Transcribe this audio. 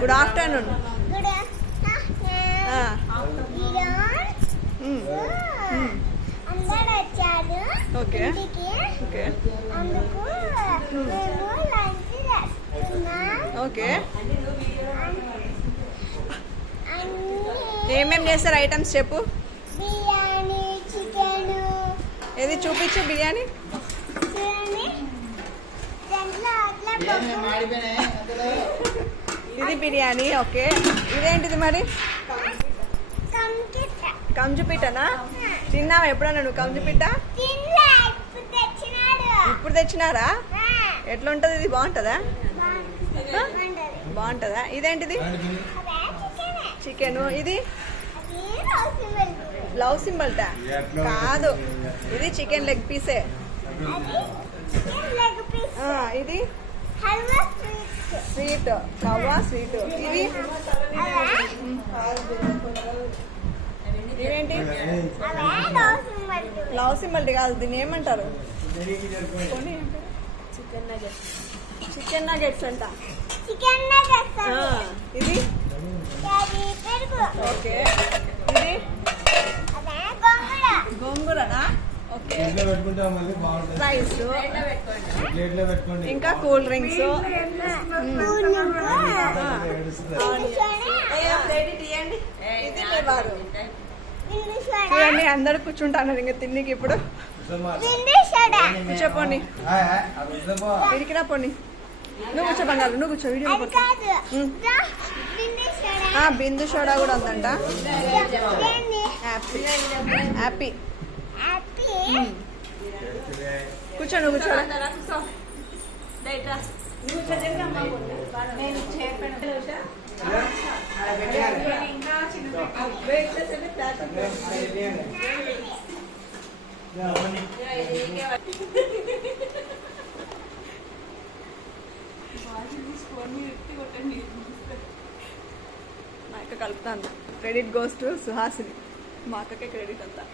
Good afternoon. అందరూ వచ్చారు okay ఇంటికి. ఓకే అందుకు మేము లంచ్ చేస్తున్నాం. ఓకే అన్ని ఏమేమి చేస్తారు ఐటమ్స్ చెప్పు. బిర్యానీ, చికెన్, ఏది చూపించు బిర్యానీ. చూడండి దాంట్లో అట్లా ఇది బిర్యానీ. ఓకే ఇదేంటిది మరి? కంకిట కంజుపిట్టనా? తిన్నావా ఎప్పుడన్నా నువ్వు కంజుపిట్ట? తినలే, ఇప్పుడు తెచ్చినాడు. ఇప్పుడు తెచ్చినారా? ఎట్లా ఉంటుంది ఇది? బాగుంటుందా? బాగుంటది. బాగుంటుందా? ఇదేంటిది? అదే చికెనే. చికెన్. ఇది అది రోసి మిల్క్. లవ్ సింబల్టా? కాదు, ఇది చికెన్ లెగ్ పీసే. అది చికెన్ లెగ్ పీస్. ఇది హల్వా స్వీట్. స్వీట్ కవ్వా స్వీట్. ఇవి ఇవేంటి? అవే రోసి మిల్క్. లవ్ సింబల్ కాదు, దీన్ని ఏమంటారు? చికెన్ నగెట్స్ అంట. Chicken nuggets. ఇది అది పెరుగు. ఓకే. ఇది అదే గోంగూర. గోంగూరనా? ఓకే. రైస్, పెట్టుకోండి. ఇంకా కూల్ డ్రింక్స్. ఇది లేవారు. చూడండి అందరు కూర్చుంటున్నారు ఇంకా తిన్నికి. ఇప్పుడు కూర్చోపోండి, ఇడికిరా పోండి. నువ్వు కూర్చోబంగారు, నువ్వు కూర్చో. వీడియో బిందు సోడా కూడా ఉందంట. హ్యాపీ కూర్చో, నువ్వు కూర్చో. మా అక్క కలుపుతాను. Credit goes to Suhasini. మా అక్కకే క్రెడిట్ అంతా.